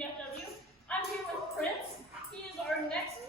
BFW. I'm here with Prince. He is our next